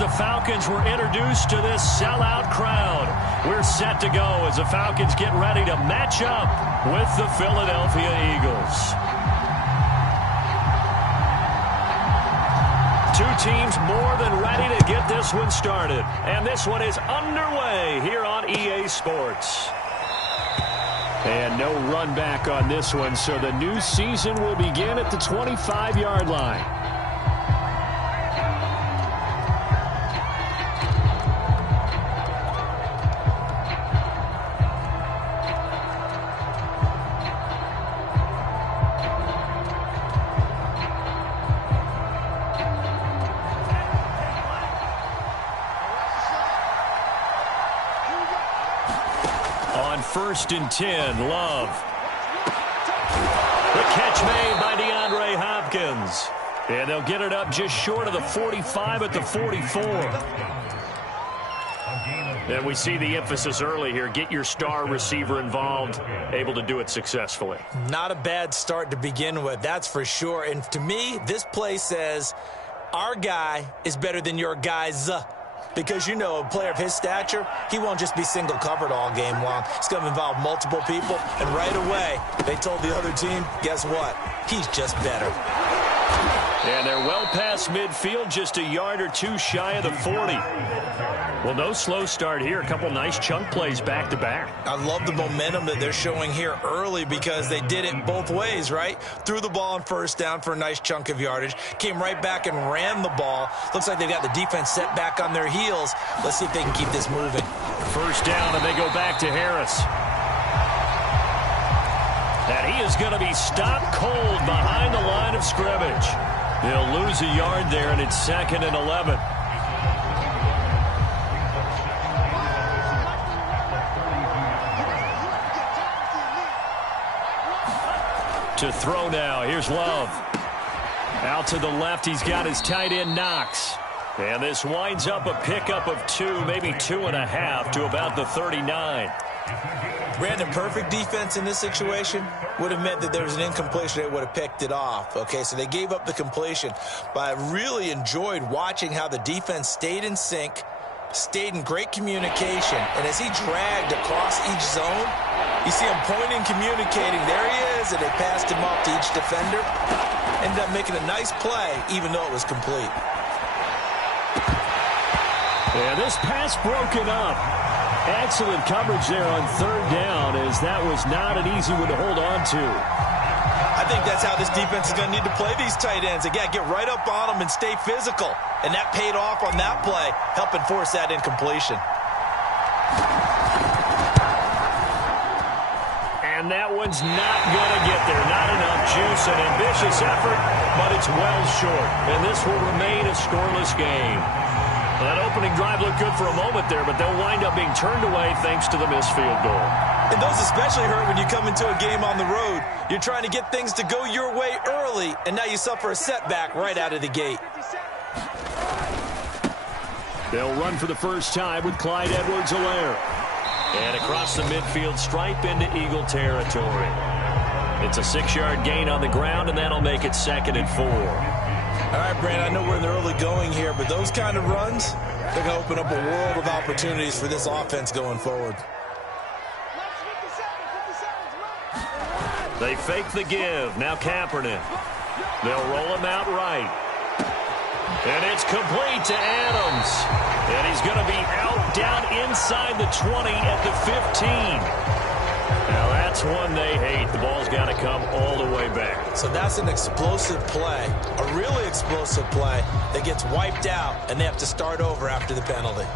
the Falcons were introduced to this sellout crowd. We're set to go as the Falcons get ready to match up with the Philadelphia Eagles. Two teams more than ready to get this one started. And this one is underway here on EA Sports. And no run back on this one, so the new season will begin at the 25-yard line. First and 10, Love. The catch made by DeAndre Hopkins. And they'll get it up just short of the 45 at the 44. And we see the emphasis early here. Get your star receiver involved, able to do it successfully. Not a bad start to begin with, that's for sure. And to me, this play says our guy is better than your guy's. Because, you know, a player of his stature, he won't just be single covered all game long. It's going to involve multiple people. And right away, they told the other team, guess what? He's just better. And they're well past midfield, just a yard or two shy of the 40. Well, no slow start here. A couple nice chunk plays back-to-back. I love the momentum that they're showing here early because they did it both ways, right? Threw the ball on first down for a nice chunk of yardage. Came right back and ran the ball. Looks like they've got the defense set back on their heels. Let's see if they can keep this moving. First down, and they go back to Harris. And he is going to be stopped cold behind the line of scrimmage. They'll lose a yard there, and it's 2nd and 11. To throw now. Here's Love. Out to the left. He's got his tight end, Knox. And this winds up a pickup of 2, maybe 2.5 to about the 39. Brandon, perfect defense in this situation would have meant that there was an incompletion. They would have picked it off. Okay, so they gave up the completion. But I really enjoyed watching how the defense stayed in sync, stayed in great communication. And as he dragged across each zone, you see him pointing, communicating. There he is, and they passed him off to each defender. Ended up making a nice play, even though it was complete. And this pass broken up. Excellent coverage there on 3rd down, as that was not an easy one to hold on to. I think that's how this defense is going to need to play these tight ends. They got to get right up on them and stay physical. And that paid off on that play, helping force that incompletion. And that one's not going to get there. Not enough juice. An ambitious effort, but it's well short. And this will remain a scoreless game. That opening drive looked good for a moment there, but they'll wind up being turned away thanks to the missed field goal. And those especially hurt when you come into a game on the road. You're trying to get things to go your way early, and now you suffer a setback right out of the gate. They'll run for the first time with Clyde Edwards-Helaire. And across the midfield stripe into Eagle territory. It's a 6-yard gain on the ground, and that'll make it 2nd and 4. All right, Brandon, I know we're in the early going here, but those kind of runs, they're going to open up a world of opportunities for this offense going forward. They fake the give. Now Kaepernick. They'll roll him out right. And it's complete to Adams. And he's going to be out down inside the 20 at the 15. Now that's one they hate. The ball's got to come all the way back. So that's an explosive play, a really explosive play that gets wiped out, and they have to start over after the penalty.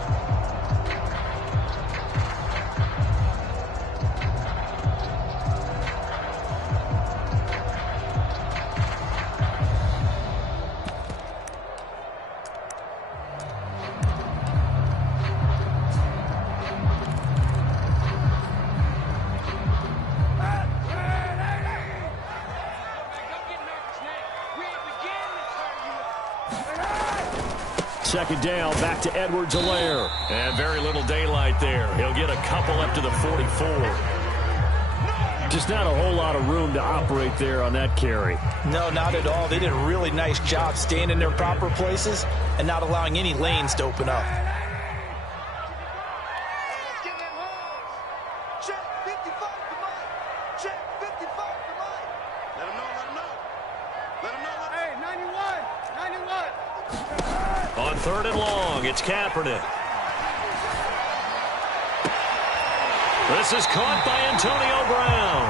Second down, back to Edwards-Helaire. And very little daylight there. He'll get a couple up to the 44. Just not a whole lot of room to operate there on that carry. No, not at all. They did a really nice job staying in their proper places and not allowing any lanes to open up. On 3rd and long, it's Kaepernick. This is caught by Antonio Brown.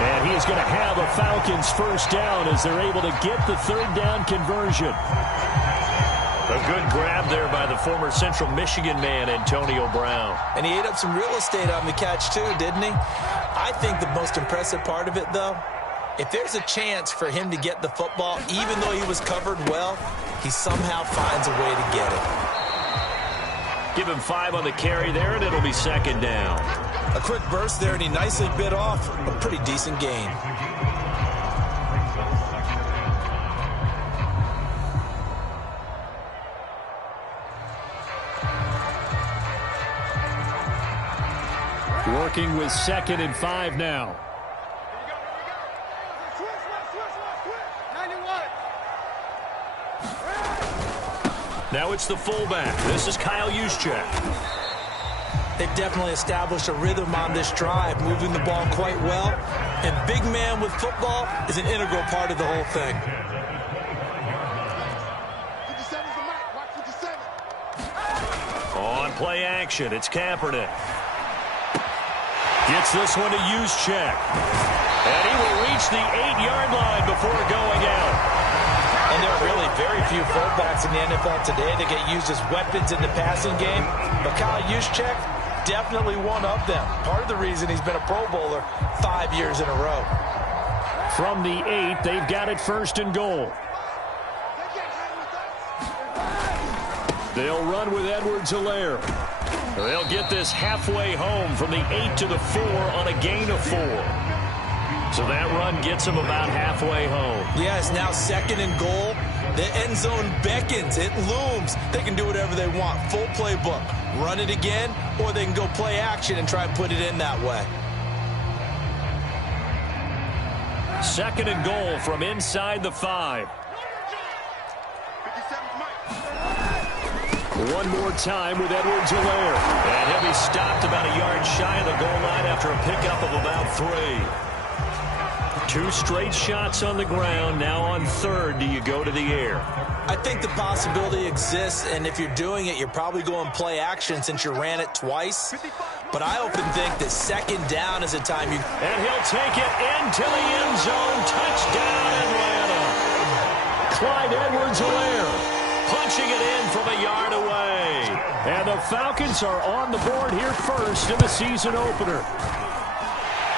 And he's going to have a Falcons first down as they're able to get the 3rd down conversion. A good grab there by the former Central Michigan man, Antonio Brown. And he ate up some real estate on the catch, too, didn't he? I think the most impressive part of it, though, if there's a chance for him to get the football, even though he was covered well, he somehow finds a way to get it. Give him 5 on the carry there, and it'll be 2nd down. A quick burst there, and he nicely bit off a pretty decent gain. Working with 2nd and 5 now. Now it's the fullback. This is Kyle Juszczyk. They've definitely established a rhythm on this drive, moving the ball quite well. And big man with football is an integral part of the whole thing. On play action, it's Kaepernick. Gets this one to Juszczyk. And he will reach the 8-yard line before going out. And there are really very few fullbacks in the NFL today that get used as weapons in the passing game. But Kyle Juszczyk, definitely one of them. Part of the reason he's been a Pro Bowler 5 years in a row. From the 8, they've got it 1st and goal. They'll run with Edwards-Helaire. They'll get this halfway home from the 8 to the 4 on a gain of 4. So that run gets them about halfway home. Yeah, it's now 2nd and goal. The end zone beckons. It looms. They can do whatever they want. Full playbook. Run it again, or they can go play action and try and put it in that way. 2nd and goal from inside the 5. One more time with Edwards-Helaire. And he'll be stopped about a yard shy of the goal line after a pickup of about 3. 2 straight shots on the ground. Now on 3rd, do you go to the air? I think the possibility exists, and if you're doing it, you're probably going play action since you ran it twice. But I often think that 2nd down is a time you... And he'll take it into the end zone. Touchdown, Atlanta. Clyde Edwards-Helaire punching it in from a yard away. And the Falcons are on the board here first in the season opener.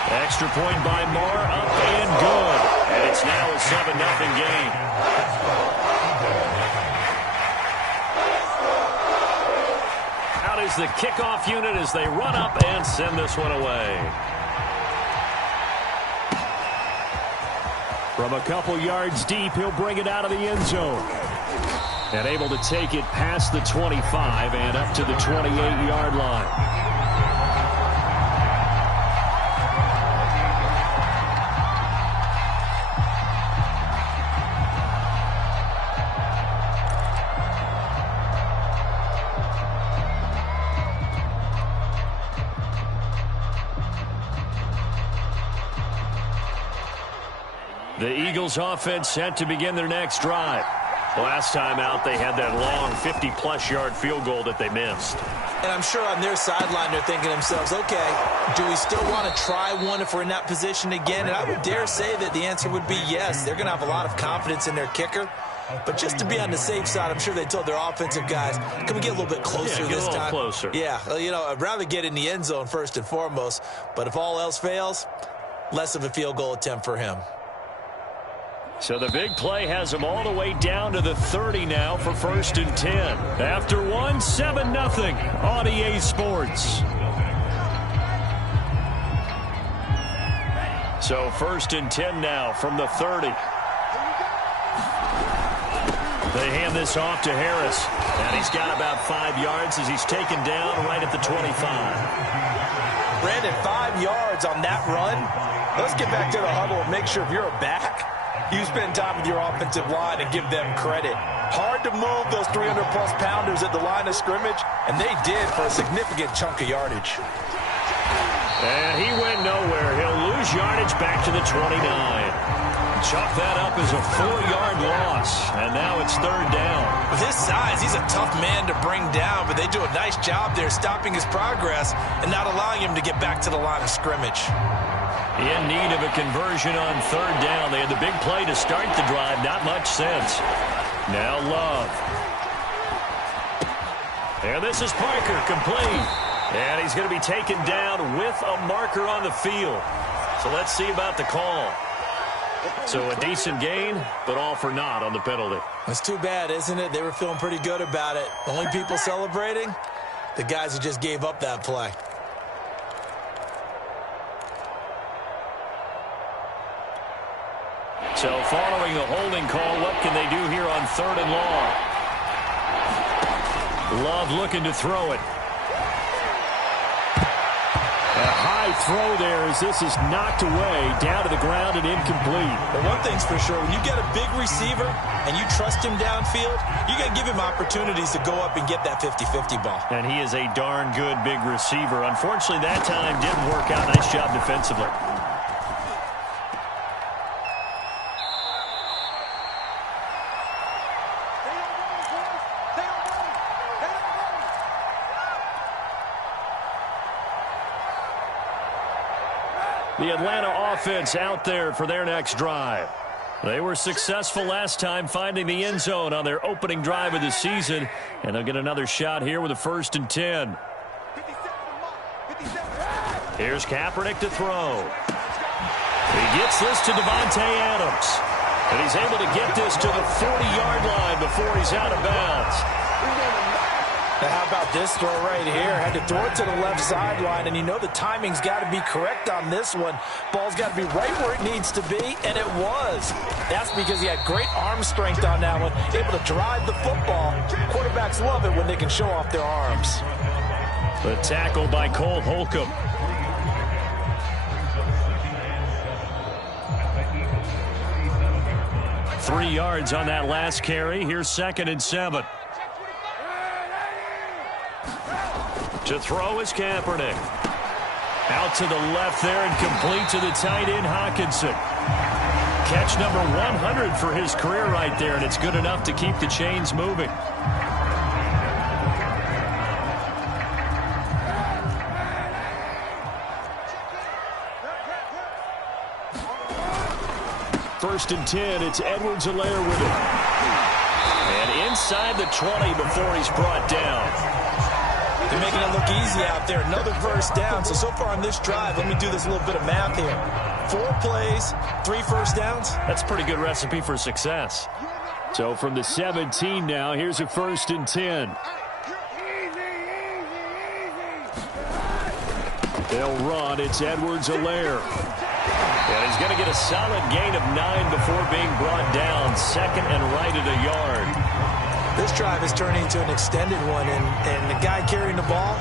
Extra point by Moore, up and good. And it's now a 7-0 game. Out is the kickoff unit as they run up and send this one away. From a couple yards deep, he'll bring it out of the end zone. And able to take it past the 25 and up to the 28-yard line. The Eagles offense set to begin their next drive. Last time out, they had that long 50-plus yard field goal that they missed. And I'm sure on their sideline, they're thinking to themselves, okay, do we still want to try one if we're in that position again? And I would dare say that the answer would be yes. They're going to have a lot of confidence in their kicker. But just to be on the safe side, I'm sure they told their offensive guys, can we get a little bit closer this time? Closer. Yeah, you know, I'd rather get in the end zone first and foremost. But if all else fails, less of a field goal attempt for him. So the big play has them all the way down to the 30 now for 1st and 10. After 7-0 on EA Sports. So 1st and 10 now from the 30. They hand this off to Harris. And he's got about 5 yards as he's taken down right at the 25. Brandon, 5 yards on that run. Let's get back to the huddle and make sure if you're a back, you spend time with your offensive line and give them credit. Hard to move those 300-plus pounders at the line of scrimmage, and they did for a significant chunk of yardage. And he went nowhere. He'll lose yardage back to the 29. Chalk that up as a 4-yard loss, and now it's third down. With his size, he's a tough man to bring down, but they do a nice job there stopping his progress and not allowing him to get back to the line of scrimmage. In need of a conversion on third down. They had the big play to start the drive. Not much sense. Now Love. And this is Parker, complete. And he's going to be taken down with a marker on the field. So let's see about the call. So a decent gain, but all for naught on the penalty. It's too bad, isn't it? They were feeling pretty good about it. The only people celebrating, the guys who just gave up that play. So following a holding call, what can they do here on third and long? Love looking to throw it. A high throw there as this is knocked away, down to the ground and incomplete. But one thing's for sure, when you get a big receiver and you trust him downfield, you're going to give him opportunities to go up and get that 50-50 ball. And he is a darn good big receiver. Unfortunately, that time didn't work out. Nice job defensively. The Atlanta offense out there for their next drive. They were successful last time finding the end zone on their opening drive of the season, and they'll get another shot here with a 1st and 10. Here's Kaepernick to throw. He gets this to Davante Adams, and he's able to get this to the 40-yard line before he's out of bounds. Now how about this throw right here? Had to throw it to the left sideline, and you know the timing's got to be correct on this one. Ball's got to be right where it needs to be, and it was. That's because he had great arm strength on that one, able to drive the football. Quarterbacks love it when they can show off their arms. The tackle by Cole Holcomb. Three yards on that last carry. Here's 2nd and 7. To throw is Kaepernick. Out to the left there and complete to the tight end, Hockenson. Catch number 100 for his career right there, and it's good enough to keep the chains moving. First and 10, it's Edwards-Helaire with it. And inside the 20 before he's brought down. They're making it look easy out there. Another first down. So far on this drive, let me do this little bit of math here. 4 plays, 3 first downs. That's a pretty good recipe for success. So from the 17 now, here's a 1st and 10. They'll run. It's Edwards-Helaire. And he's going to get a solid gain of 9 before being brought down. 2nd and right at a yard. This drive is turning into an extended one, and the guy carrying the ball,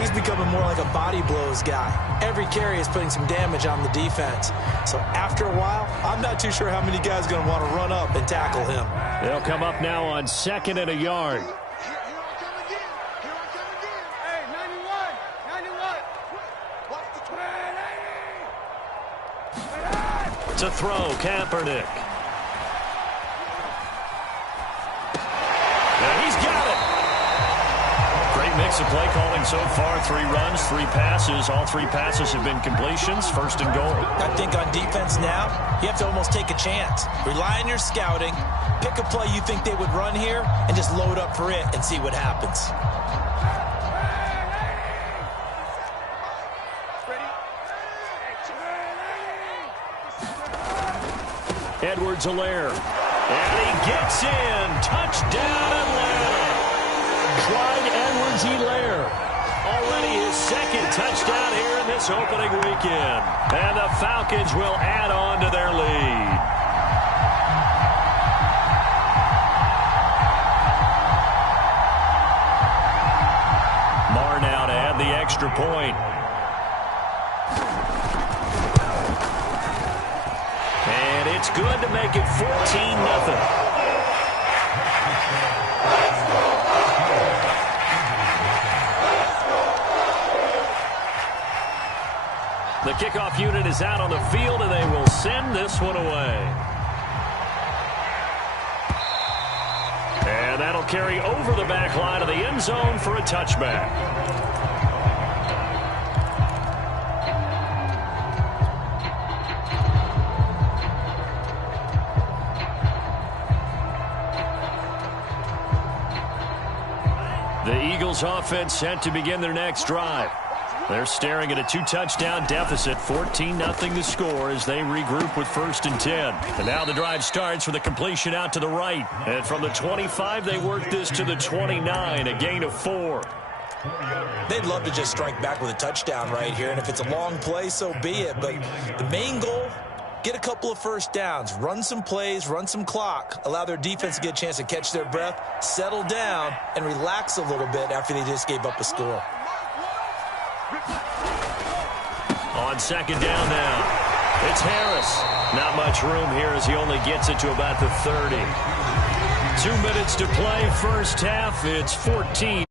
he's becoming more like a body blows guy. Every carry is putting some damage on the defense. So after a while, I'm not too sure how many guys are going to want to run up and tackle him. They'll come up now on 2nd and a yard. To throw, Kaepernick. And he's got it. Great mix of play calling so far. 3 runs, 3 passes. All 3 passes have been completions. 1st and goal. I think on defense now, you have to almost take a chance. Rely on your scouting. Pick a play you think they would run here and just load up for it and see what happens. Edwards-Helaire. And he gets in. Touchdown, Atlanta. Clyde Edwards-Helaire. Already his 2nd touchdown here in this opening weekend. And the Falcons will add on to their lead. Marr now to add the extra point. good to make it 14-0. The kickoff unit is out on the field, and they will send this one away. And that'll carry over the back line of the end zone for a touchback. The Eagles offense set to begin their next drive. They're staring at a 2-touchdown deficit, 14-0 the score as they regroup with 1st and 10. And now the drive starts with a completion out to the right. And from the 25, they work this to the 29, a gain of 4. They'd love to just strike back with a touchdown right here, and if it's a long play, so be it. But the main goal, get a couple of first downs, run some plays, run some clock, allow their defense to get a chance to catch their breath, settle down, and relax a little bit after they just gave up a score. On 2nd down now, it's Harris. Not much room here as he only gets it to about the 30. 2 minutes to play, first half. It's 14-0